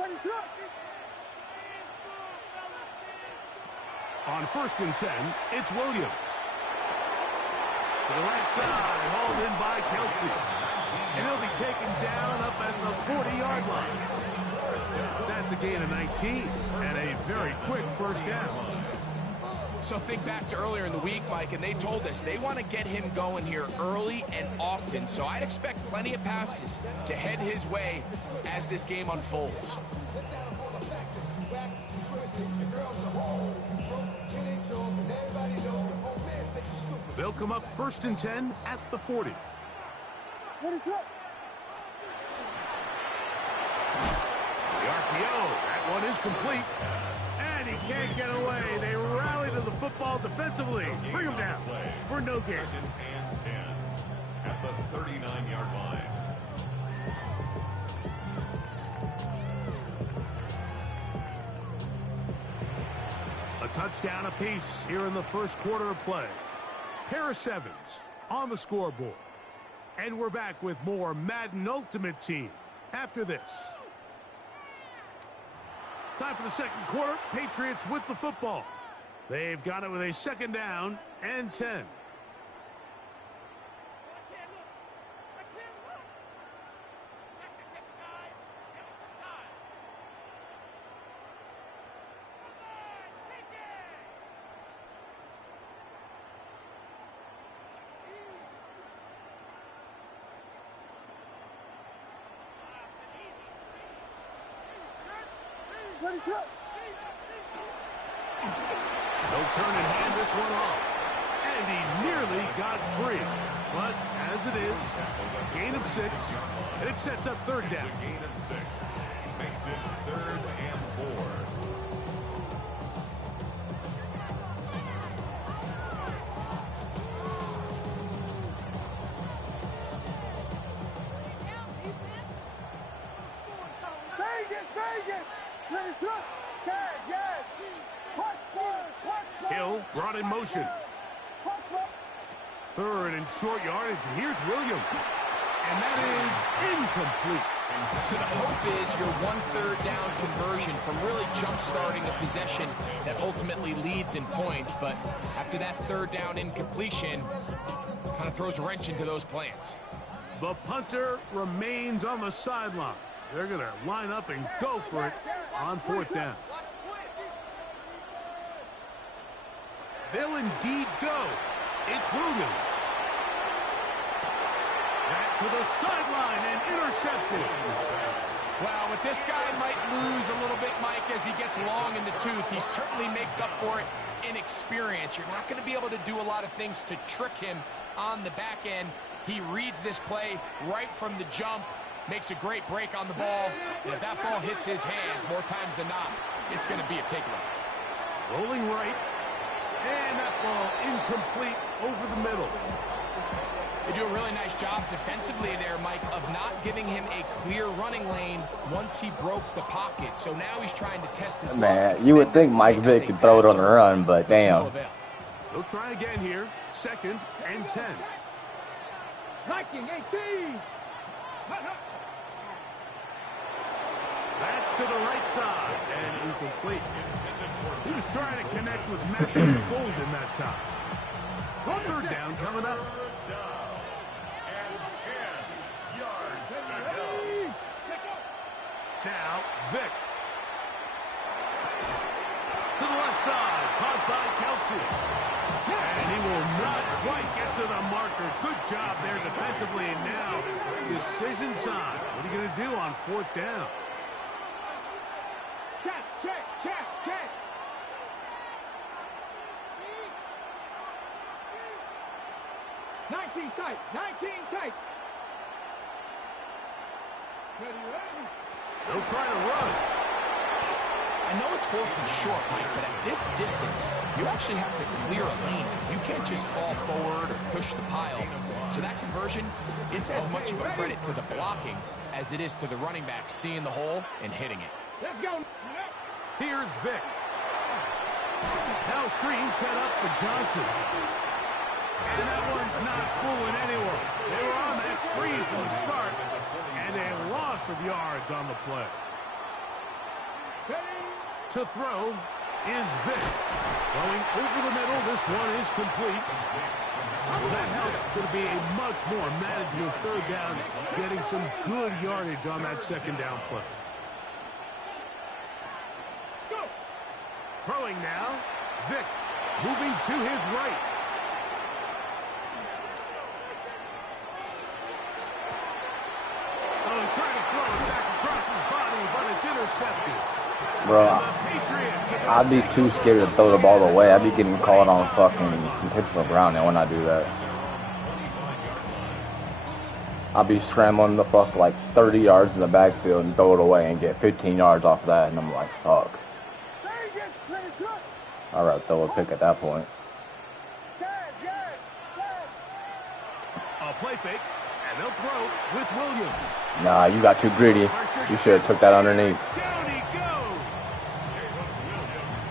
On 1st and 10, it's Williams. To the right side, hauled in by Kelsey. And he'll be taken down up at the 40-yard line. That's a gain of 19 and a very quick first down. So think back to earlier in the week, Mike, and they told us they want to get him going here early and often. So I'd expect plenty of passes to head his way as this game unfolds. They'll come up 1st and 10 at the 40. What is up? The RPO, that one is complete. And he can't get away. They rally to the football defensively. Bring him down for no gain. 2nd and 10 at the 39-yard line. A touchdown apiece here in the first quarter of play. Pair of sevens on the scoreboard. And we're back with more Madden Ultimate Team after this. Time for the second quarter. Patriots with the football. They've got it with a 2nd down and 10. What is up? They'll turn and hand this one off. And he nearly got free. But as it is, gain of 6. And it sets up 3rd down. Gain of 6. Makes it 3rd and 4. Hill brought in motion. 3rd and short yardage. And here's Williams. And that is incomplete. So the hope is your 1/3 down conversion from really jump-starting a possession that ultimately leads in points. But after that 3rd down incompletion, kind of throws a wrench into those plans. The punter remains on the sideline. They're going to line up and go for it on 4th down. They'll indeed go. It's Williams. Back to the sideline and intercepted. Well, with this guy might lose a little bit, Mike, as he gets long in the tooth. He certainly makes up for it in experience. You're not going to be able to do a lot of things to trick him on the back end. He reads this play right from the jump, makes a great break on the ball. And if that ball hits his hands more times than not, it's going to be a takeaway. Rolling right. And that ball incomplete over the middle. They do a really nice job defensively there, Mike, of not giving him a clear running lane once he broke the pocket. So now he's trying to test his man, you would think Mike Vick could throw it on the run, but damn. They'll try again here. 2nd and 10. Viking 18. That's to the right side and incomplete. He was trying to connect with Matthew Golden that time. 3rd down coming up. Now, Vick. To the left side, caught by Kelsey. And he will not quite get to the marker. Good job there defensively. And now, decision time. What are you going to do on 4th down? Check. 19 tight. They'll try to run. I know it's 4th and short, Mike, but at this distance, you actually have to clear a lane. You can't just fall forward or push the pile. So that conversion, it's as much of a credit to the blocking as it is to the running back seeing the hole and hitting it. Let's go. Here's Vick. Now screen set up for Johnson. And that one's not fooling anyone. They were on that screen from the start, and a loss of yards on the play. To throw is Vick. Throwing over the middle. This one is complete. That helps. It's going to be a much more manageable third down, getting some good yardage on that second down play. Throwing now, Vick moving to his right. Oh, trying to throw it back across his body, but it's intercepted. Bro, I'd be too scared to throw the ball away. I'd be getting caught on fucking intentional grounding when I do that. I'll be scrambling the fuck like 30 yards in the backfield and throw it away and get 15 yards off that, and I'm like, fuck. I'd rather throw a pick at that point. A play fake, and they'll throw with Williams. Nah, you got too greedy. You should have took that underneath. Down he goes.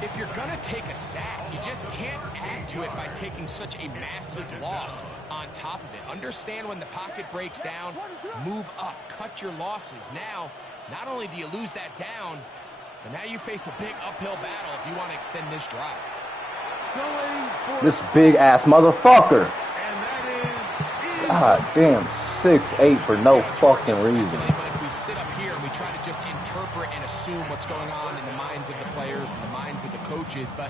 If you're going to take a sack, you just can't add to it by taking such a massive loss on top of it. Understand when the pocket breaks down, move up, cut your losses. Now, not only do you lose that down, but now you face a big uphill battle if you want to extend this drive. Going for This big ass motherfucker. and that is God damn, 6'8" for no fucking reason. But we sit up here and we try to just interpret and assume what's going on in the minds of the players and the minds of the coaches, but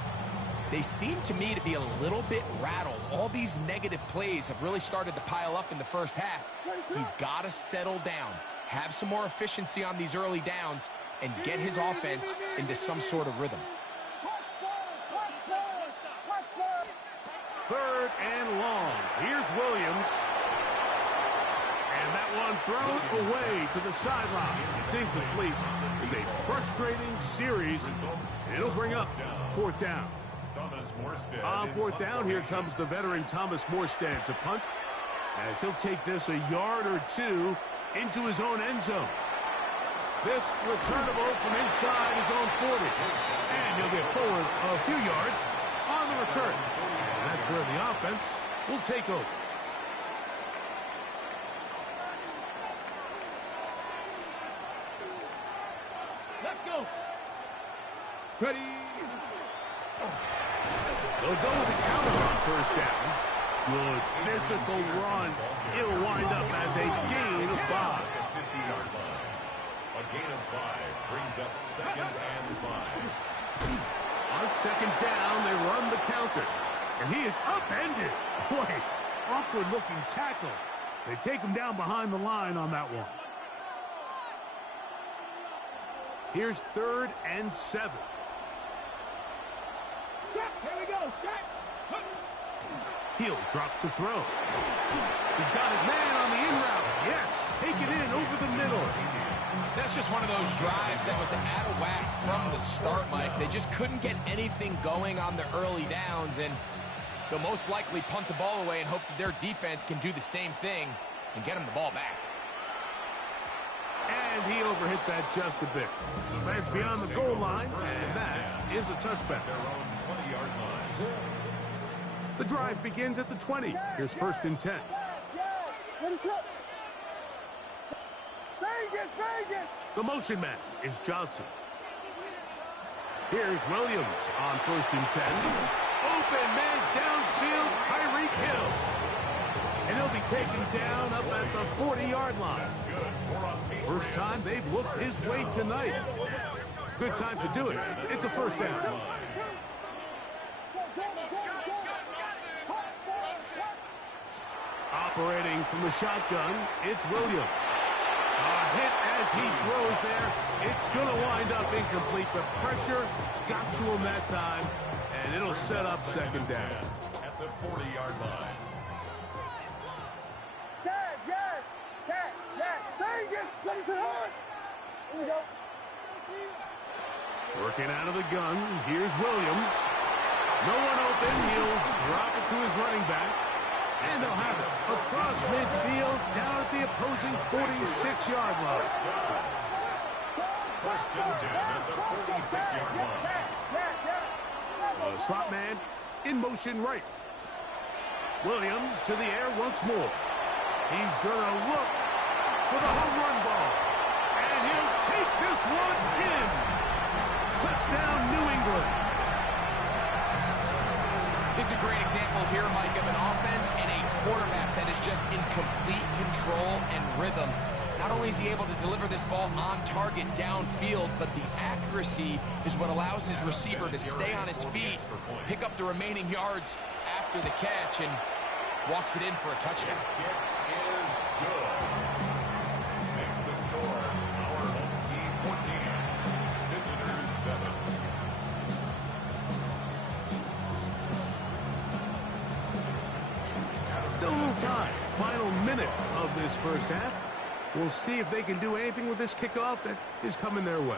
they seem to me to be a little bit rattled. All these negative plays have really started to pile up in the first half. He's got to settle down, have some more efficiency on these early downs, and get his offense into some sort of rhythm. third and long. Here's Williams. And that one thrown away to the sideline. It's incomplete. It's a frustrating series. It'll bring up fourth down. On fourth down, here comes the veteran Thomas Morstead to punt, as he'll take this a yard or two into his own end zone. This returnable from inside his own 40. And he'll get forward a few yards on the return. And that's where the offense will take over. Let's go. Ready. They'll go with the counter on first down. Good physical run. It'll wind up as a gain of 5. A gain of 5 brings up 2nd and 5. On second down, they run the counter. And he is upended. Boy, awkward-looking tackle. They take him down behind the line on that one. Here's 3rd and 7. Here we go. He'll drop to throw. He's got his man on the in route. Yes, take it in over the middle. That's just one of those drives that was out of whack from the start, Mike. They just couldn't get anything going on the early downs, and they'll most likely punt the ball away and hope that their defense can do the same thing and get them the ball back. And he overhit that just a bit. That's beyond the goal line, and that is a touchback. Their own 20-yard line. The drive begins at the 20. Here's 1st and 10. What is up? Vegas! The motion man is Johnson. Here's Williams on 1st and 10. Open man downfield, Tyreek Hill. And he'll be taken down up at the 40-yard line. First time they've looked his way tonight. Good time to do it. It's a first down. Operating from the shotgun, it's Williams. A hit as he throws there. It's going to wind up incomplete. The pressure got to him that time, and it'll set up second down. At the 40-yard line. Vegas! Ready to hard! Here we go. Working out of the gun, here's Williams. No one open, he'll drop it to his running back. And they'll have it across midfield, down at the opposing 46-yard line. 1st and 10 at the 46-yard line. The slot man in motion right. Williams to the air once more. He's going to look for the home run ball. And he'll take this one in. Touchdown, New England. This is a great example here, Mike, of an offense and a quarterback that is just in complete control and rhythm. Not only is he able to deliver this ball on target downfield, but the accuracy is what allows his receiver to stay on his feet, pick up the remaining yards after the catch, and walks it in for a touchdown. His kick is good. Makes the score our home team 14, visitors 7. Still a little time. Final minute of this first half. We'll see if they can do anything with this kickoff that is coming their way.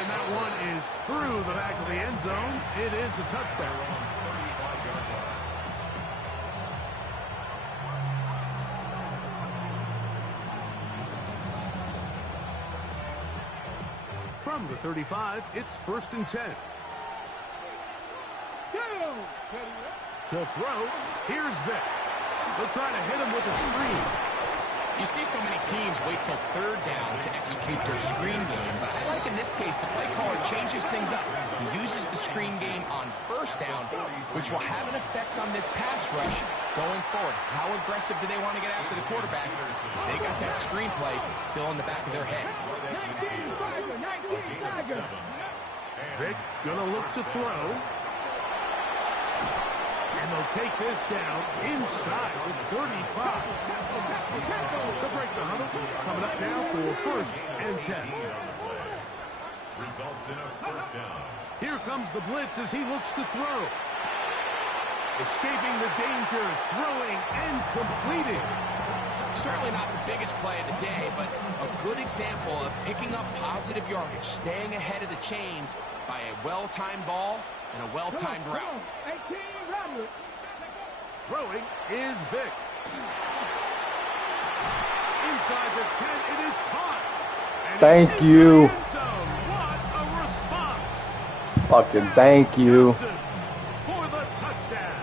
And that one is through the back of the end zone. It is a touchdown. From the 35, it's 1st and 10. To throw, here's Vic. They'll try to hit him with a screen. You see so many teams wait till 3rd down to execute their screen game, but I like in this case the play caller changes things up. He uses the screen game on 1st down, which will have an effect on this pass rush going forward. How aggressive do they want to get after the quarterback? Because they got that screen play still in the back of their head. Vic gonna look to throw. And they'll take this down inside the 35. They'll break the huddle. Coming up now for 1st and 10. Results in a 1st down. Here comes the blitz as he looks to throw. Escaping the danger, throwing and completing. Certainly not the biggest play of the day, but a good example of picking up positive yardage, staying ahead of the chains by a well-timed ball and a well-timed route. Throwing is Vic. Inside the 10, it is caught. And Thank you. What a response. Fucking thank you. Johnson for the touchdown.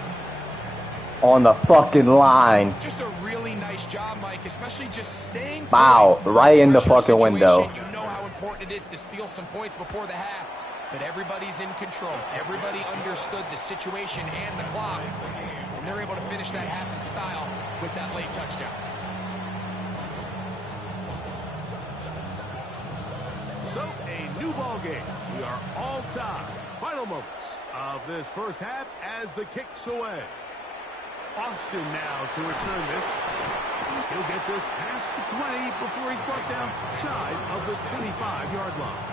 On the fucking line. Just a really nice job, Mike, especially just staying Wow, poised. right in the Pressure fucking window. situation, You know how important it is to steal some points before the half, but everybody's in control. Everybody understood the situation and the clock, and they're able to finish that half in style with that late touchdown. So, a new ball game. We are all tied. Final moments of this first half as the kick's away. Austin now to return this. He'll get this past the 20 before he's brought down shy of the 25-yard line.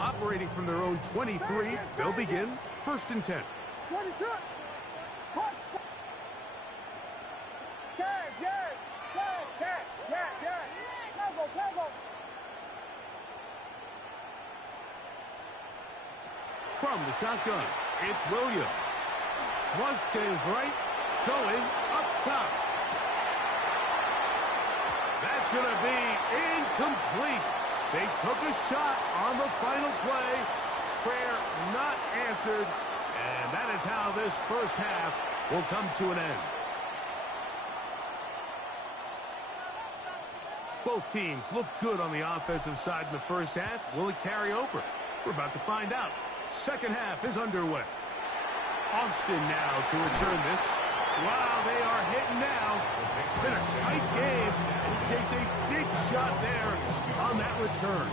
Operating from their own 23, they'll begin 1st and 10. What is up? Yes. Go. From the shotgun, it's Williams. Flush to his right, going up top. That's going to be incomplete. They took a shot on the final play. Prayer not answered. And that is how this first half will come to an end. Both teams look good on the offensive side in the first half. Will it carry over? We're about to find out. Second half is underway. Austin now to return this. Wow, they are hitting now. It's been a tight game. He takes a big shot there on that return.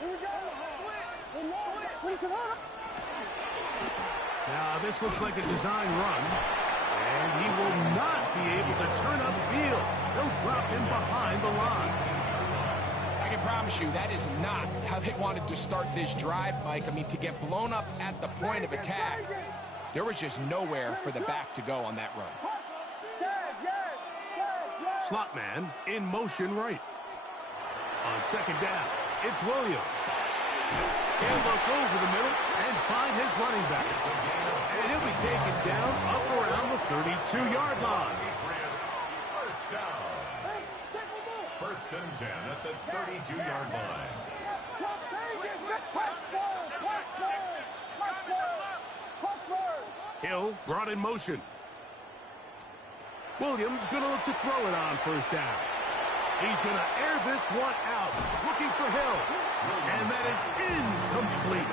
Here we go. Now, this looks like a design run. And he will not be able to turn upfield. They'll drop him behind the line. I can promise you that is not how they wanted to start this drive, Mike. I mean, to get blown up at the point of attack, there was just nowhere for the back to go on that run. Slot man in motion right. On second down, it's Williams. He'll look over the middle and find his running back. And he'll be taken down up around the 32-yard line. First down. First and 10 at the 32-yard line. Hill brought in motion. Williams gonna look to throw it on first down. He's gonna air this one out, looking for Hill, and that is incomplete.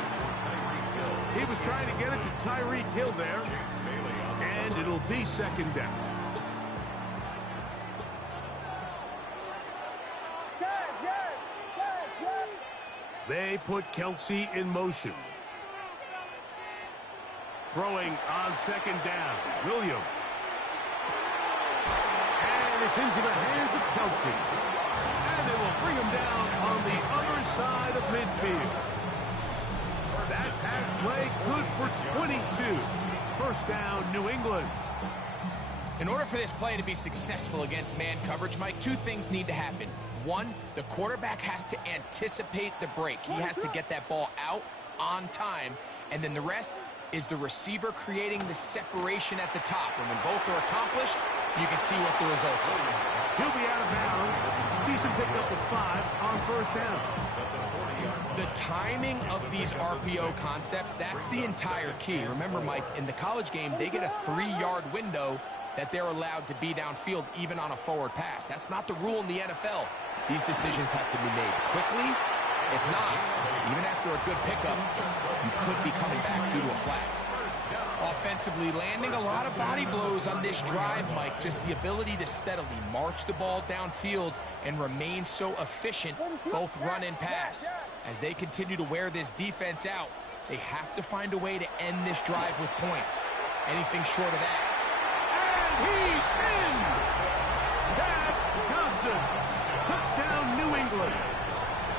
He was trying to get it to Tyreek Hill there, and it'll be second down. They put Kelsey in motion. Throwing on second down, Williams. And it's into the hands of Kelsey. And they will bring him down on the other side of midfield. That pass play good for 22. First down, New England. In order for this play to be successful against man coverage, Mike, two things need to happen. One, the quarterback has to anticipate the break. He has to get that ball out on time. And then the rest is the receiver creating the separation at the top. And when both are accomplished, you can see what the results are. He'll be out of bounds. Decent pickup of 5 on first down. The timing of these RPO concepts, that's the entire key. Remember, Mike, in the college game, they get a 3-yard window that they're allowed to be downfield even on a forward pass. That's not the rule in the NFL. These decisions have to be made quickly. If not, even after a good pickup, you could be coming back due to a flag. Offensively, landing a lot of body blows on this drive, Mike. Just the ability to steadily march the ball downfield and remain so efficient, both run and pass. As they continue to wear this defense out, they have to find a way to end this drive with points. Anything short of that. And he's in! Dad Johnson. Touchdown, New England.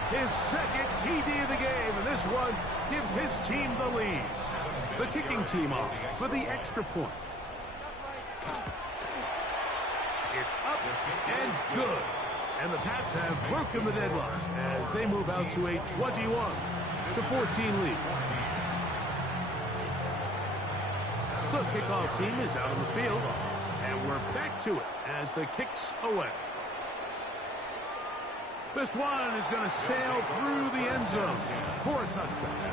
His second TD of the game, and this one gives his team the lead. The kicking team off for the extra point. It's up and good. And the Pats have broken the deadline as they move out to a 21-14 lead. The kickoff team is out on the field, and we're back to it as the kick's away. This one is going to sail through the end zone for a touchdown.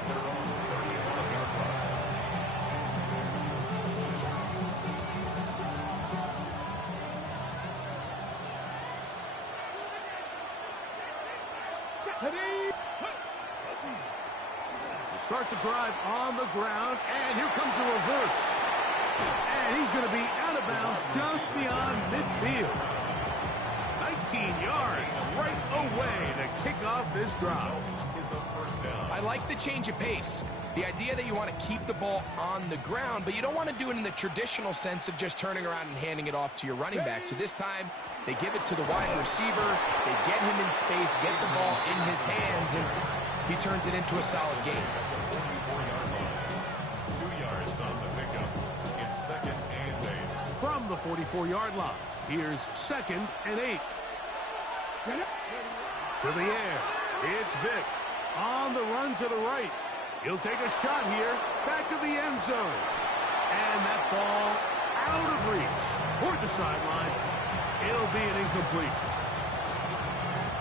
Start the drive on the ground, and here comes a reverse. And he's going to be out of bounds just beyond midfield. 19 yards right away to kick off this drive. I like the change of pace. The idea that you want to keep the ball on the ground, but you don't want to do it in the traditional sense of just turning around and handing it off to your running back. So this time, they give it to the wide receiver. They get him in space, get the ball in his hands, and he turns it into a solid game. 2 yards on the pickup. It's second and 8. From the 44-yard line, here's second and 8. To the air, it's Vick. On the run to the right. He'll take a shot here, back of the end zone. And that ball out of reach toward the sideline. It'll be an incompletion.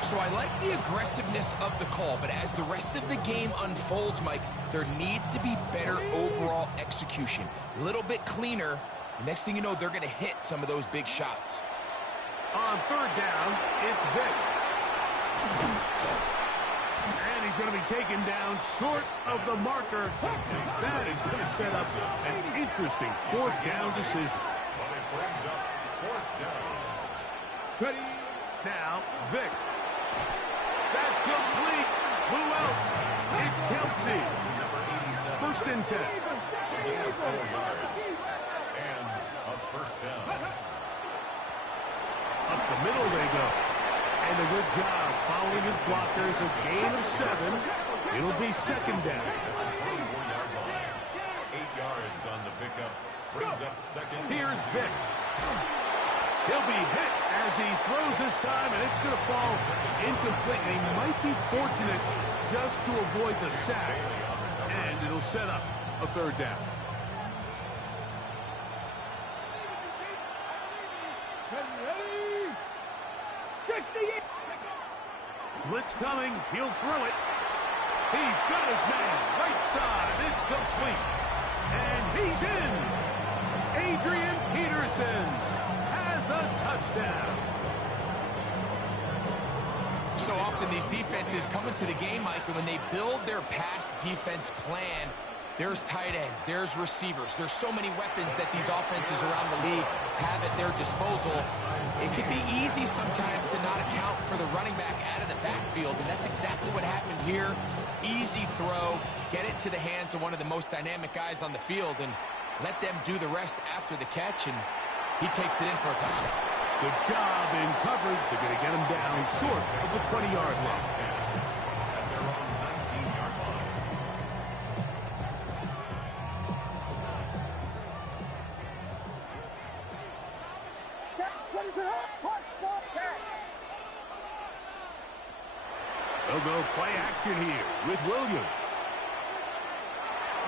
So I like the aggressiveness of the call, but as the rest of the game unfolds, Mike, there needs to be better overall execution. A little bit cleaner. The next thing you know, they're going to hit some of those big shots. On third down, it's Vick. And he's going to be taken down short of the marker. And that is going to set up an interesting fourth down decision. But it brings up fourth down. Ready? Now, Vick. That's complete. Who else? It's Kelsey. First and 10. 4 yards. And a first down. Up the middle they go. And a good job following his blockers. A gain of 7. It'll be second down. 24-yard line. 8 yards on the pickup. Brings up second. Here's Vick. He'll be hit as he throws this time, and it's going to fall incomplete. He might be fortunate just to avoid the sack, and it'll set up a third down. Blitz coming. He'll throw it. He's got his man. Right side. It's complete. And he's in. Adrian Peterson has a touchdown. So often these defenses come into the game, Mike, and when they build their pass defense plan, there's tight ends, there's receivers, there's so many weapons that these offenses around the league have at their disposal. It can be easy sometimes to not account for the running back out of the backfield, and that's exactly what happened here. Easy throw, get it to the hands of one of the most dynamic guys on the field, and let them do the rest after the catch, and he takes it in for a touchdown. Good job in coverage. They're going to get him down short of the 20-yard line. At their own 19-yard line. They'll go play action here with Williams.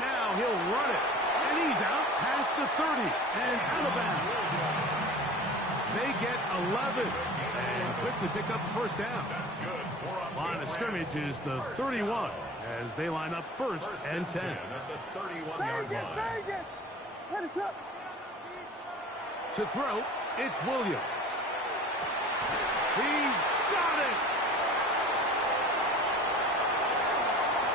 Now he'll run it. And he's out past the 30 and out of bounds. They get 11 and quickly pick up the first down. That's good. Line of scrimmage is the 31 as they line up first and 10. At the 31-yard line. Let it up. To throw, it's Williams. He's got it.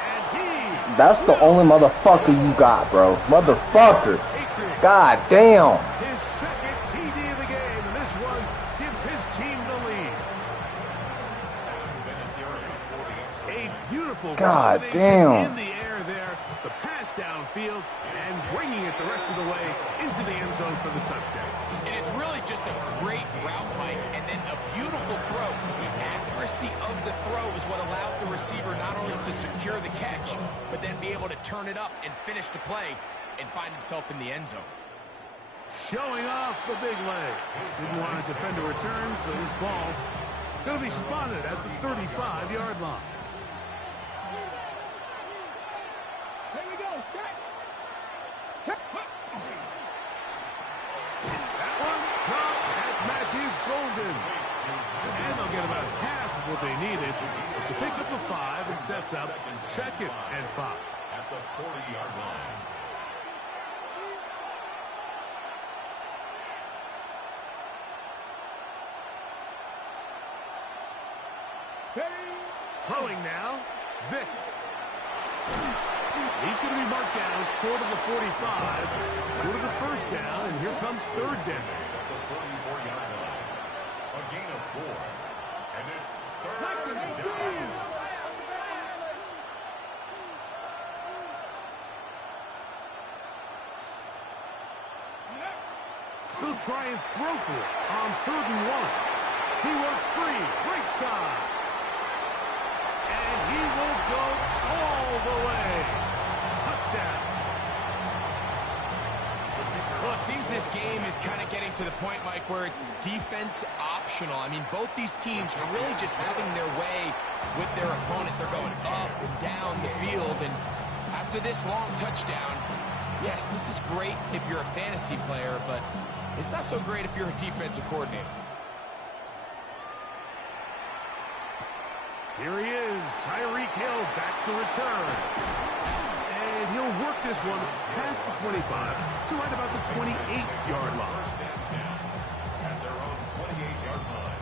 And he... That's the only motherfucker you got, bro. Motherfucker. Patriots. God damn. His second TD of the game, and this one gives his team the lead. A beautiful God combination damn. in the air there, the pass downfield, and bringing it the rest of the way into the end zone for the touchdown. And it's really just a great route, Mike, and then a beautiful throw. The accuracy of the throw is what allowed the receiver not only to secure the catch, but then be able to turn it up and finish the play and find himself in the end zone. Showing off the big leg. Didn't want to defend a return, so this ball going to be spotted at the 35-yard line. Here we go. That one, caught. That's Matthew Golden. And they'll get about half of what they needed to pick up a 5 and sets up second and 5. At the 40-yard line. Throwing now, Vic. He's going to be marked down short of the 45, short of the first down, and here comes third down. At the 44-yard line. A gain of 4. And it's third down. He'll try and throw for it on 3rd and 1. He works free, right side. And he will go all the way. Touchdown. Well, it seems this game is kind of getting to the point, Mike, where it's defense optional. I mean, both these teams are really just having their way with their opponent. They're going up and down the field, and after this long touchdown, yes, this is great if you're a fantasy player, but it's not so great if you're a defensive coordinator. Here he is, Tyreek Hill back to return. And he'll work this one past the 25 to right about the 28-yard line. At their own 28-yard line.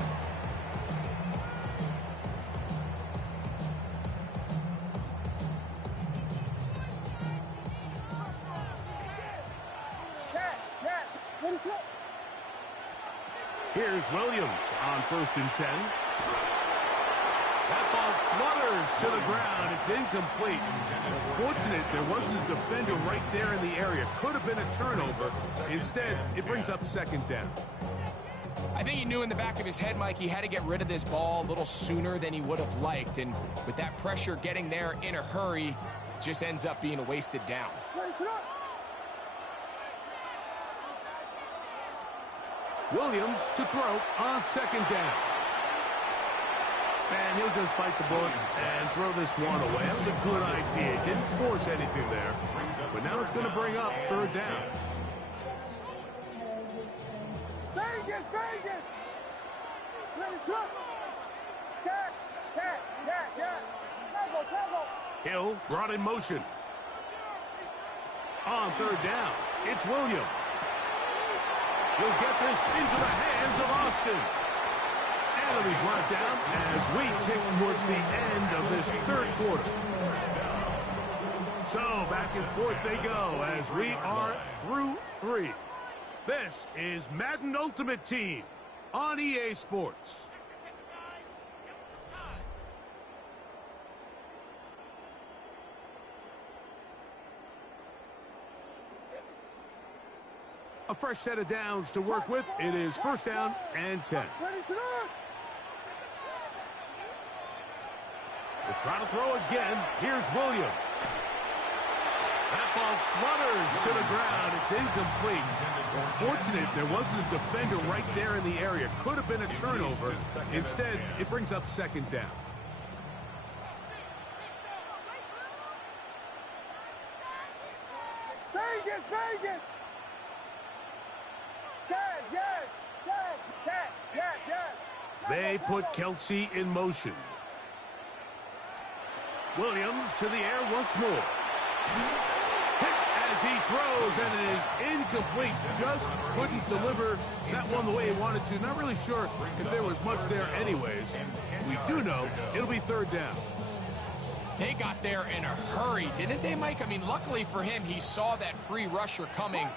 Let it up. Here's Williams on 1st and 10. That ball flutters to the ground. It's incomplete. Fortunate there wasn't a defender right there in the area. Could have been a turnover. Instead, it brings up 2nd down. I think he knew in the back of his head, Mike, he had to get rid of this ball a little sooner than he would have liked. And with that pressure getting there in a hurry, it just ends up being a wasted down. Let it up. Williams to throw on 2nd down. And he'll just bite the bullet and throw this one away. That was a good idea. Didn't force anything there. But now it's going to bring up 3rd down. Vegas. Let it up. Hill brought in motion. On third down, it's Williams. He'll get this into the hands of Austin. And it'll be brought down as we tick towards the end of this third quarter. So back and forth they go as we are through 3. This is Madden Ultimate Team on EA Sports. A fresh set of downs to work with. It is first down and 10. They'll try to throw again. Here's Williams. That ball flutters to the ground. It's incomplete. Fortunate there wasn't a defender right there in the area. Could have been a turnover. Instead, it brings up second down. Vegas! Yes! They put Kelsey in motion. Williams to the air once more. Hit as he throws, and it is incomplete. Just couldn't deliver that one the way he wanted to. Not really sure if there was much there anyways. We do know it'll be third down. They got there in a hurry, didn't they, Mike? I mean, luckily for him, he saw that free rusher coming,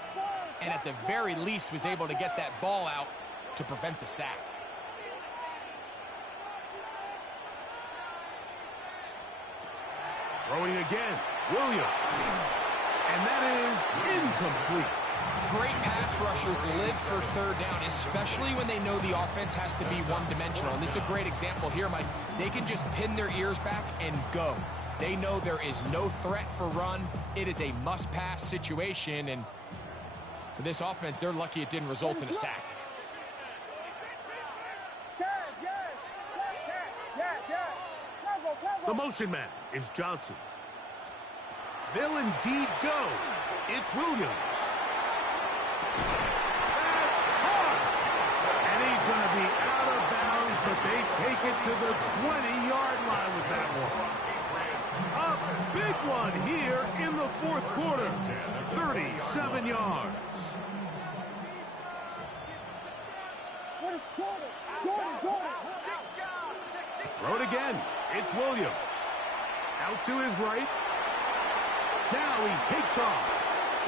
and at the very least was able to get that ball out to prevent the sack. Throwing again, Williams. And that is incomplete. Great pass rushers live for third down, especially when they know the offense has to be one-dimensional. And this is a great example here, Mike. They can just pin their ears back and go. They know there is no threat for run. It is a must-pass situation, and for this offense, they're lucky it didn't result in a sack. The motion man is Johnson. They'll indeed go. It's Williams. That's hard. And he's going to be out of bounds, but they take it to the 20-yard line with that one. A big one here in the fourth quarter. 37 yards. Jordan. Throw it again. It's Williams. Out to his right. Now he takes off.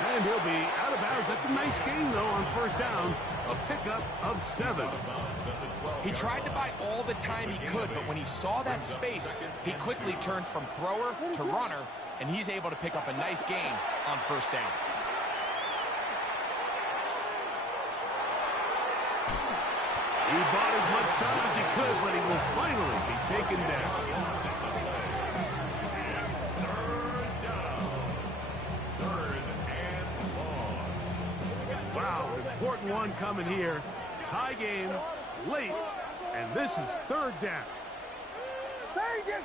And he'll be out of bounds. That's a nice gain, though, on first down. A pickup of 7. He tried to buy all the time he could, but when he saw that space, he quickly turned from thrower to runner, and he's able to pick up a nice gain on first down. He bought as much time as he could, but he will finally be taken down. It's third down. Third and long. Wow, important one coming here. Tie game, late, and this is third down. Vegas!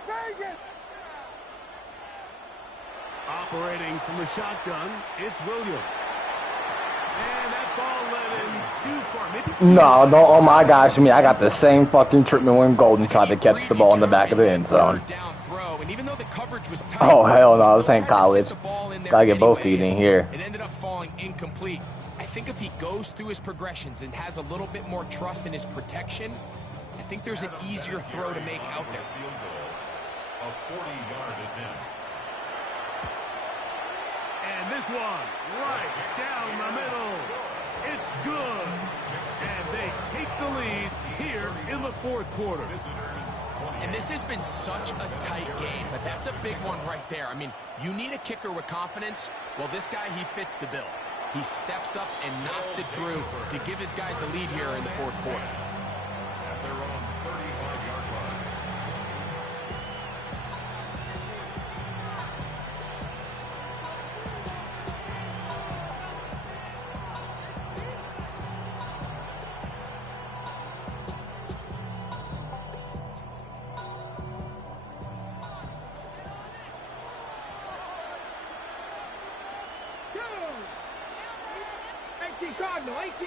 Operating from the shotgun, it's Williams. And that ball led him too far. Maybe No, oh my gosh, I got the same fucking treatment when Golden tried to catch the ball in the back of the end zone. Oh, hell no, this ain't college. Gotta get both feet in here. It ended up falling incomplete. I think if he goes through his progressions and has a little bit more trust in his protection, I think there's an easier throw to make out there. A 40-yard attempt. And this one, right down the middle. It's good. And they take the lead here in the fourth quarter. And this has been such a tight game, but that's a big one right there. I mean, you need a kicker with confidence. Well, this guy, he fits the bill. He steps up and knocks it through to give his guys a lead here in the fourth quarter. At their own 35-yard line.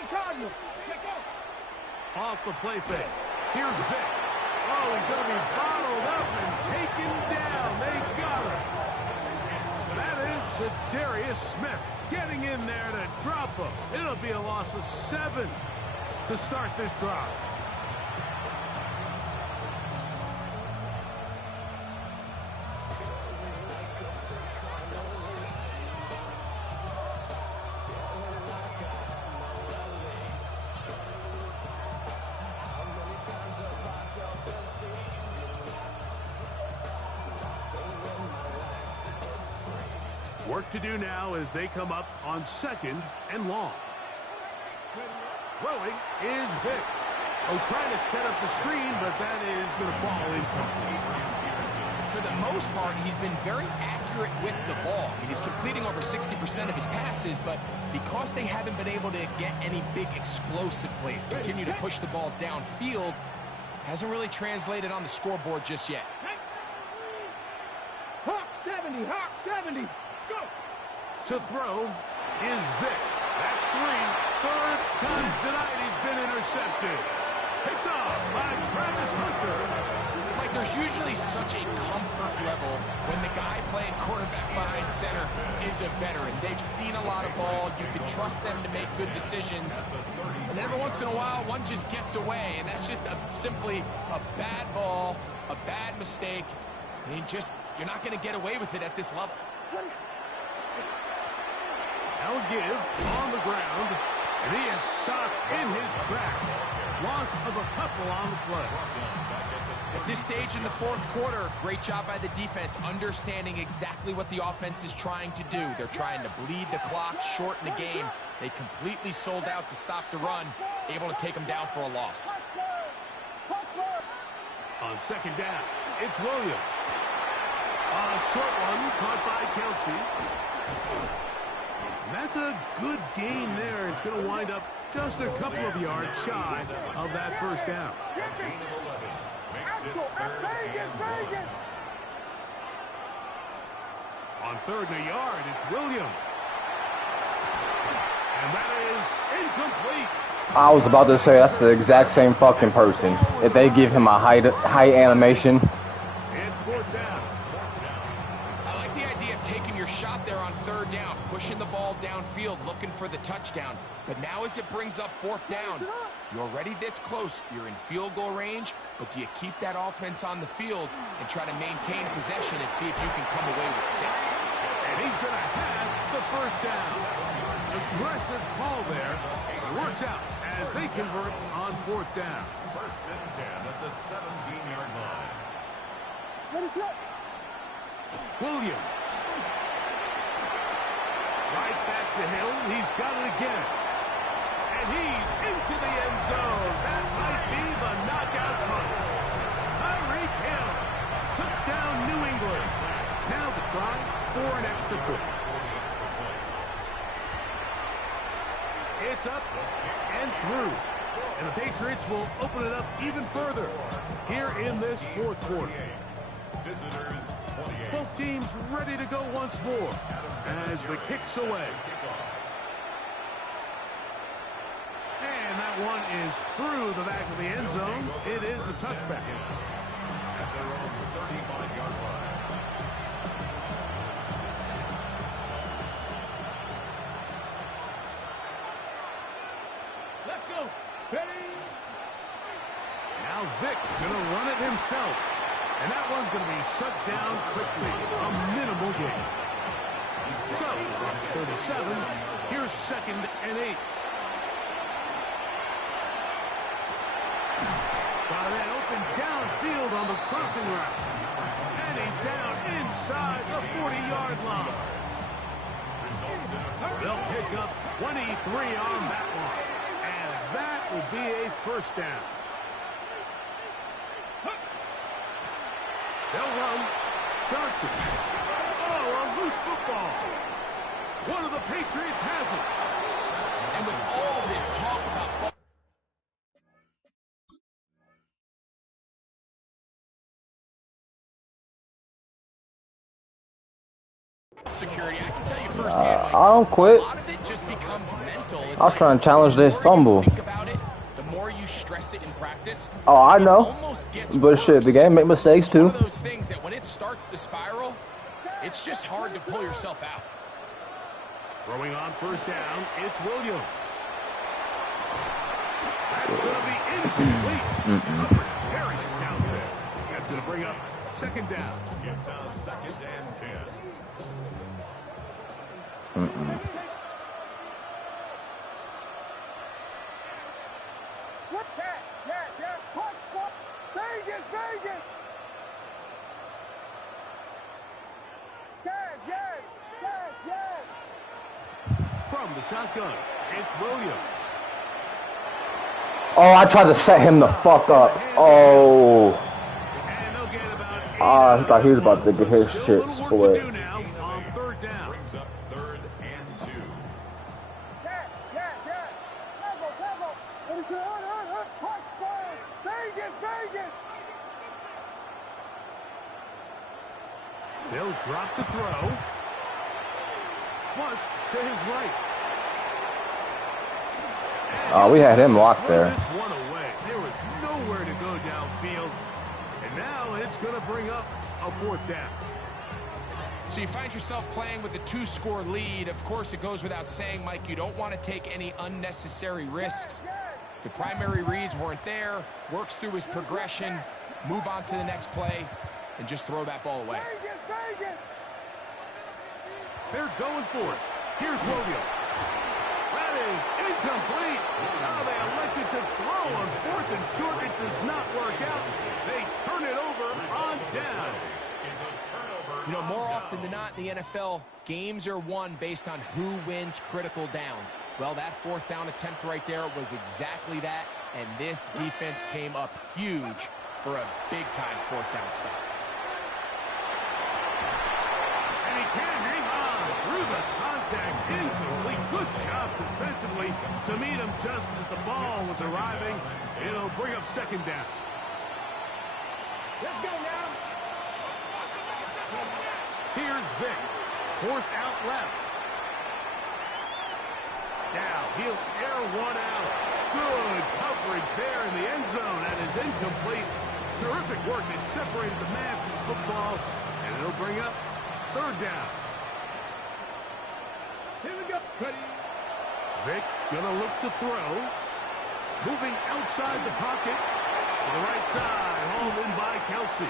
Cardinal. Off the play fake. Here's Vick. Oh, he's going to be bottled up and taken down. They got him. That is Darius Smith getting in there to drop him. It'll be a loss of 7 to start this drive. Work to do now as they come up on 2nd and long. Throwing is Vick. Oh, trying to set up the screen, but that is going to fall incomplete. For the most part, he's been very accurate with the ball. I mean, he's completing over 60% of his passes, but because they haven't been able to get any big explosive plays, continue to push the ball downfield, hasn't really translated on the scoreboard just yet. Hawk 70, Hawk 70. To throw is Vick. That's 3. Third time tonight he's been intercepted. Picked off by Travis Hunter. Like, there's usually such a comfort level when the guy playing quarterback behind center is a veteran. They've seen a lot of ball. You can trust them to make good decisions. And then every once in a while, one just gets away, and that's just simply a bad ball, a bad mistake. I mean, you're not going to get away with it at this level. Now give on the ground, and he is stopped in his tracks. Loss of a couple on the play. At this stage in the 4th quarter, great job by the defense, understanding exactly what the offense is trying to do. They're trying to bleed the clock, shorten the game. They completely sold out to stop the run, able to take them down for a loss. On 2nd down, it's Williams. A short one caught by Kelsey. And that's a good gain there. It's going to wind up just a couple of yards shy of that 1st down. On 3rd and a yard, it's Williams. And that is incomplete. I was about to say that's the exact same fucking person. If they give him a height animation. It's 4th down. I like the idea of taking your shot there on 3rd down, pushing the ball downfield, looking for the touchdown. But now as it brings up 4th down, you're already this close. You're in field goal range, but do you keep that offense on the field and try to maintain possession and see if you can come away with 6? And he's going to have the 1st down. Aggressive call there. It works out as they convert on 4th down. 1st and 10 at the 17-yard line. What is that? Williams. Right back to Hill. He's got it again. And he's into the end zone. That might be the knockout punch. Tyreek Hill. Touchdown, New England. Now the try for an extra point. It's up and through. And the Patriots will open it up even further here in this 4th quarter. Visitors 28. Both teams ready to go once more as the kick's away. And that one is through the back of the end zone. It is a touchback. At their own 35-yard line. Let's go. Ready? Now Vick's going to run it himself. And that one's going to be shut down quickly. A minimal gain. So, from 37, here's 2nd and 8. Got it open downfield on the crossing route. And he's down inside the 40-yard line. They'll pick up 23 on that one. And that will be a 1st down. They'll run. Johnson. Oh, a loose football. One of the Patriots has it. And with all this talk about security, I can tell you firsthand, Mike, I don't quit. a lot of it just becomes mental. It's I was trying to challenge this the more you fumble. think about it, the more you stress it in practice. Oh, I It know. almost gets But shit, the worse. game make mistakes It's one too. of those things that when it starts to spiral, it's just hard to pull yourself out. Throwing on first down, it's Williams. That's going to be incomplete. Coverage very stout there. That's going to bring up second down. It's now 2nd and 10. What that? Yeah. Punch, stop. Vegas. Yes. From the shotgun, it's Williams. Oh, I tried to set him the fuck up. Oh. And they'll get about 8 I thought he was about to get his Still a shit little work split. to do now on third down. Brings up 3rd and 2. Yeah. Level. What is it? Punch, stop. Vegas. They'll drop to throw. Flush to his right. Oh, we had him locked Throw there. this one away. There was nowhere to go downfield. And now it's going to bring up a 4th down. So you find yourself playing with a 2-score lead. Of course, it goes without saying, Mike, you don't want to take any unnecessary risks. The primary reads weren't there. Works through his progression. Move on to the next play. And just throw that ball away. Vegas. They're going for it. Here's Williams. That is incomplete. Now they elected to throw on 4th and short. It does not work out. They turn it over on down. You know, more often than not in the NFL, games are won based on who wins critical downs. Well, that 4th down attempt right there was exactly that, and this defense came up huge for a big-time 4th down stop. And he can't hang on through the contact. Incomplete. Good job defensively to meet him just as the ball was arriving. It'll bring up second down. Let's go now. Here's Vick. Forced out left. Now he'll air one out. Good coverage there in the end zone. That is incomplete. Terrific work. They separated the man from the football. And it'll bring up third down. Here we go. Ready. Vick gonna look to throw. Moving outside the pocket. To the right side. Hauled in by Kelsey.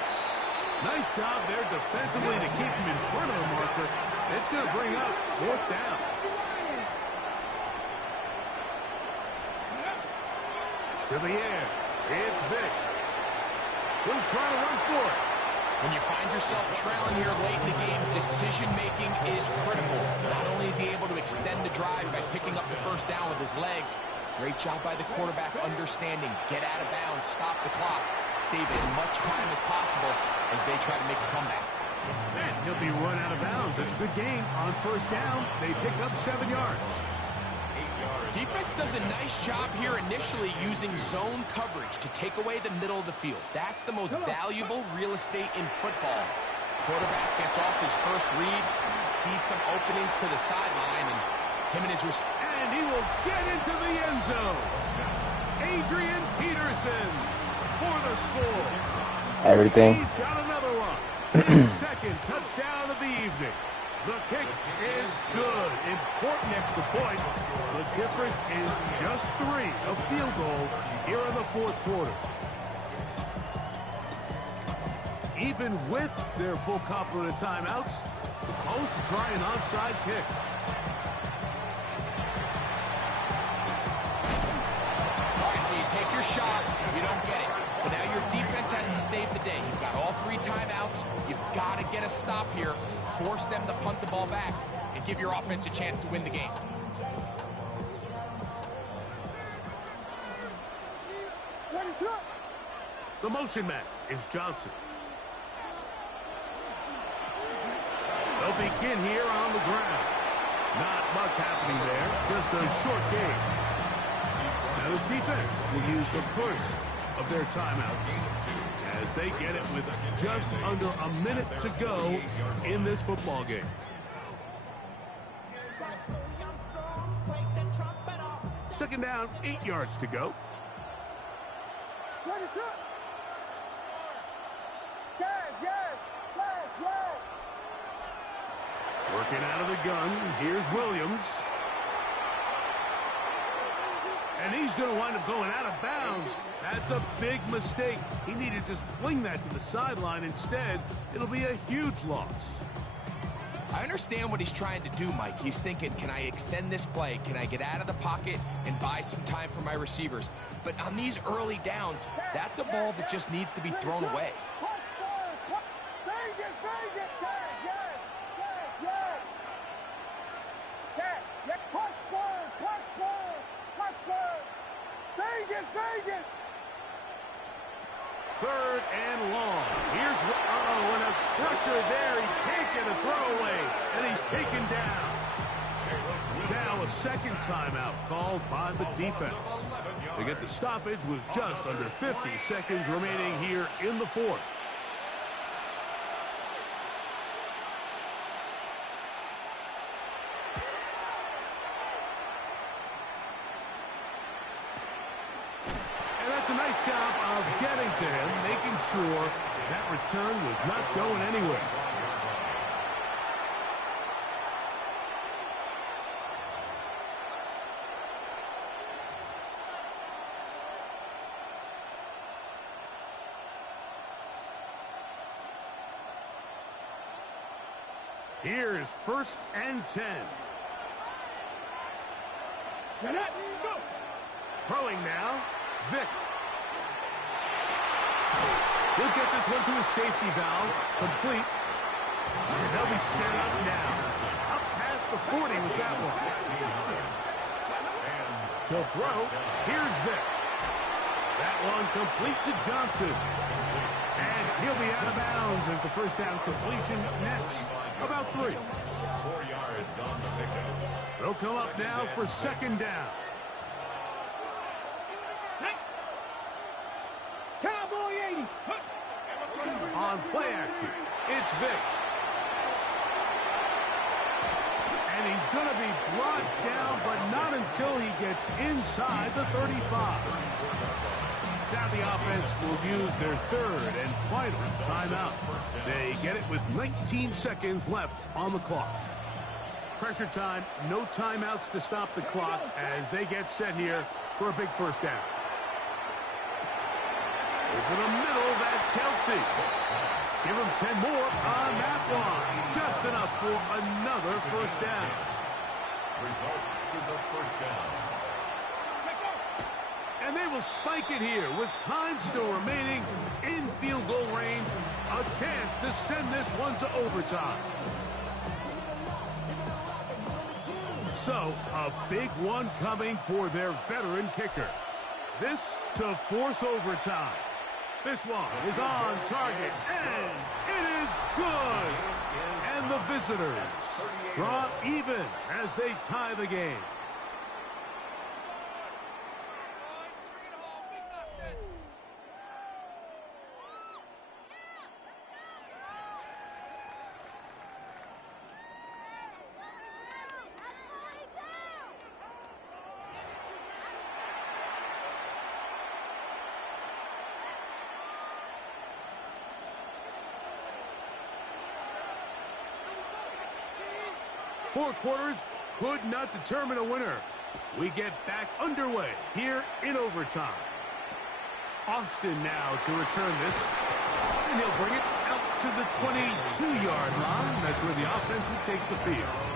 Nice job there defensively to keep him in front of the marker. It's going to bring up 4th down. To the air. It's Vick. He'll try to run for it. When you find yourself trailing here late in the game, decision-making is critical. Not only is he able to extend the drive by picking up the first down with his legs, great job by the quarterback understanding, get out of bounds, stop the clock, save as much time as possible as they try to make a comeback. And he'll be run out of bounds. It's a good game. On first down, they pick up 7 yards. Defense does a nice job here initially using zone coverage to take away the middle of the field. That's the most valuable real estate in football. Quarterback gets off his first read, sees some openings to the sideline, and him and his receiver. And he will get into the end zone. Adrian Peterson for the score. Everything. He's got another one. His second touchdown of the evening. The kick is good. Important extra point. The difference is just 3, a field goal here in the 4th quarter. Even with their full complement of timeouts, the Colts try an onside kick. All right, so you take your shot, you don't get it. But now your defense has to save the day. You've got all 3 timeouts. You've got to get a stop here, force them to punt the ball back, and give your offense a chance to win the game. The motion man is Johnson. They'll begin here on the ground. Not much happening there, just a short game. Now this defense will use the first of their timeouts as they get it with just under a minute to go in this football game. Second down, 8 yards to go. Working out of the gun, here's Williams. And he's going to wind up going out of bounds. That's a big mistake. He needed to just fling that to the sideline. Instead, it'll be a huge loss. I understand what he's trying to do, Mike. He's thinking, can I extend this play? Can I get out of the pocket and buy some time for my receivers? But on these early downs, that's a ball that just needs to be thrown away. Third and long. Here's, and a crusher there. He can't get a throwaway, and he's taken down. Now a second timeout called by the defense. They get the stoppage with just under 50 seconds remaining here in the fourth. A nice job of getting to him, making sure that return was not going anywhere. Here's 1st and 10. Go. Throwing now, Vick. He'll get this one to his safety valve, complete. And they'll be set up now. Up past the 40 with that one. To throw, here's Vick. That one complete to Johnson. And he'll be out of bounds as the first down completion nets about 3. 4 yards on the pickup. They'll come up now for 2nd down. On play action, it's Vick. And he's going to be brought down, but not until he gets inside the 35. Now the offense will use their 3rd and final timeout. They get it with 19 seconds left on the clock. Pressure time, no timeouts to stop the clock as they get set here for a big first down. Over the middle, that's Kelsey. Give him 10 more on that one. Just enough for another first down. Result is a first down. And they will spike it here with time still remaining in field goal range. A chance to send this one to overtime. So, a big one coming for their veteran kicker. This to force overtime. This one is on target, and it is good. And the visitors draw even as they tie the game. Four quarters could not determine a winner. We get back underway here in overtime. Austin now to return this. And he'll bring it out to the 22-yard line. That's where the offense will take the field.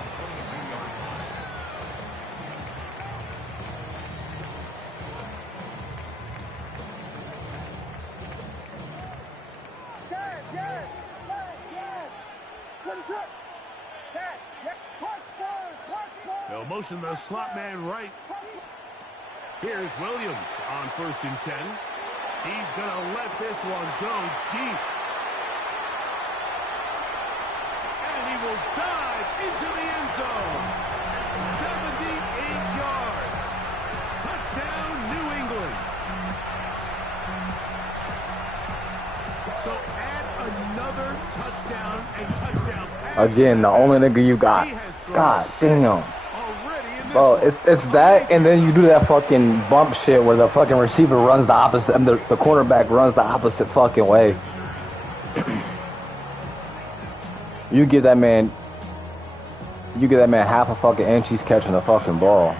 They'll motion the slot man right. Here's Williams on 1st and 10. He's going to let this one go deep. And he will dive into the end zone. 78 yards. Touchdown, New England. So add another touchdown and touchdown pass. Again, the only nigga you got. God damn. Already in Bro, it's that, and then you do that fucking bump shit where the fucking receiver runs the opposite, and the cornerback runs the opposite fucking way. You give that man half a fucking inch, he's catching the fucking ball.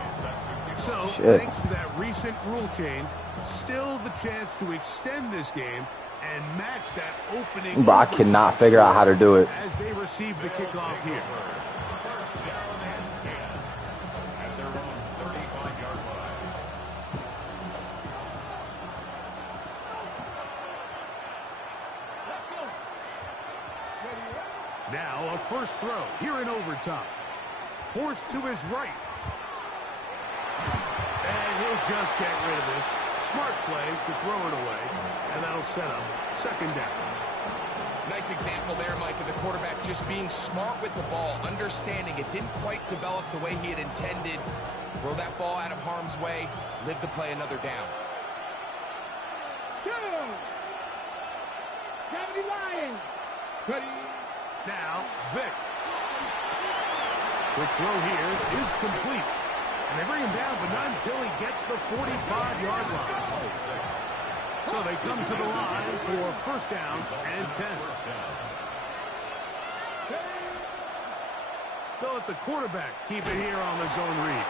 So, Shit. thanks to that recent rule change, still the chance to extend this game and match that opening. Bro, I cannot figure out how to do it. As they receive the kickoff here. First down and 10 at their own 35-yard line. Now a first throw here in overtime. Forced to his right. And he'll just get rid of this. Smart play to throw it away. And that'll set up second down. Nice example there, Mike, of the quarterback just being smart with the ball, understanding it didn't quite develop the way he had intended. Throw that ball out of harm's way, live to play another down. Now, Vic. The throw here is complete. And they bring him down, but not until he gets the 45-yard line. So they come to the line for first downs and 10. They'll let the quarterback keep it here on the zone read.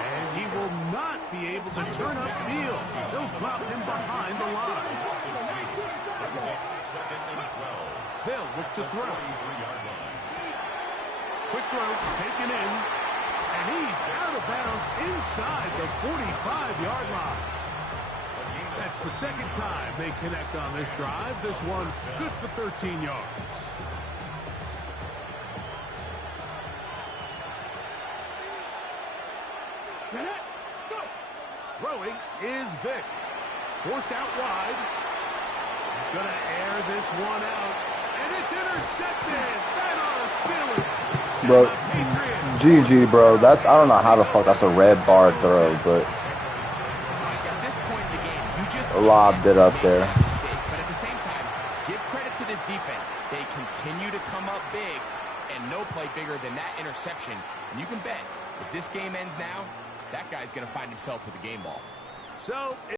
And he will not be able to turn upfield. They'll drop him behind the line. They'll look to throw. Quick throw, taken in. And he's out of bounds inside the 45-yard line. That's the second time they connect on this drive. This one's good for 13 yards. Throwing is Vic. Forced out wide. He's going to air this one out. And it's intercepted. That on a ceiling. Bro, GG, bro. I don't know how the fuck that's a red bar throw, but At this point in the game, you just lobbed it up there. mistake. But at the same time, give credit to this defense. They continue to come up big, and no play bigger than that interception. And you can bet, if this game ends now, that guy's going to find himself with a game ball. So